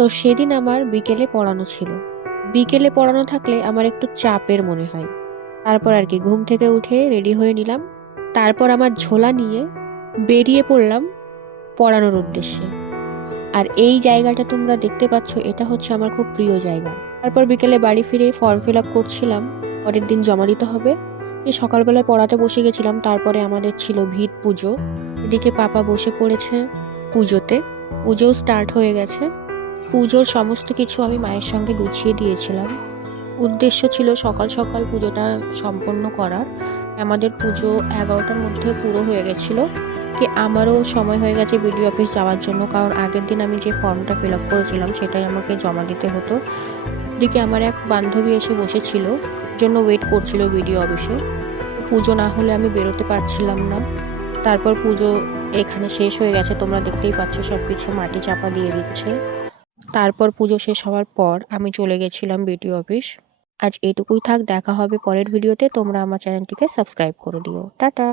তো সেদিন আমার বিকেলে পড়ানো ছিল। বিকেলে পড়ানো থাকলে আমার একটু চাপের মনে হয়। তারপর আর কি ঘুম থেকে উঠে রেডি হয়ে নিলাম। তারপর আমার ঝোলা নিয়ে বেরিয়ে পড়লাম পড়ানোর উদ্দেশ্যে। আর এই জায়গাটা তোমরা দেখতে পাচ্ছ, এটা হচ্ছে আমার খুব প্রিয় জায়গা। তারপর বিকেলে বাড়ি ফিরে ফর্ম ফিল আপ করছিলাম, পরের দিন জমা দিতে হবে। এই সকালবেলায় পড়াতে বসে গেছিলাম। তারপরে আমাদের ছিল ভিত পুজো। এদিকে পাপা বসে পড়েছে পুজোতে। পুজোও স্টার্ট হয়ে গেছে। পুজোর সমস্ত কিছু আমি মায়ের সঙ্গে গুছিয়ে দিয়েছিলাম। উদ্দেশ্য ছিল সকাল সকাল পুজোটা সম্পন্ন করার। আমাদের পুজো 11টার মধ্যে পুরো হয়ে গেছিলো। কি আমারও সময় হয়ে গেছে বিডিও অফিস যাওয়ার জন্য, কারণ আগের দিন আমি যে ফর্মটা ফিল আপ করেছিলাম সেটাই আমাকে জমা দিতে হতো। এদিকে আমার এক বান্ধবী এসে বসেছিল, জন্য ওয়েট করছিল বিডিও অফিসে। পুজো না হলে আমি বেরোতে পারছিলাম না। তারপর পুজো এখানে শেষ হয়ে গেছে, তোমরা দেখতেই পাচ্ছ সবকিছু মাটি চাপা দিয়ে দিচ্ছে। তারপর পুজো শেষ হওয়ার পর আমি চলে গেছিলাম বিডিও অফিস। আজ এটুকুই থাক, দেখা হবে পরের ভিডিওতে। তোমরা আমার চ্যানেলটিকে সাবস্ক্রাইব করে দিও। টাটা।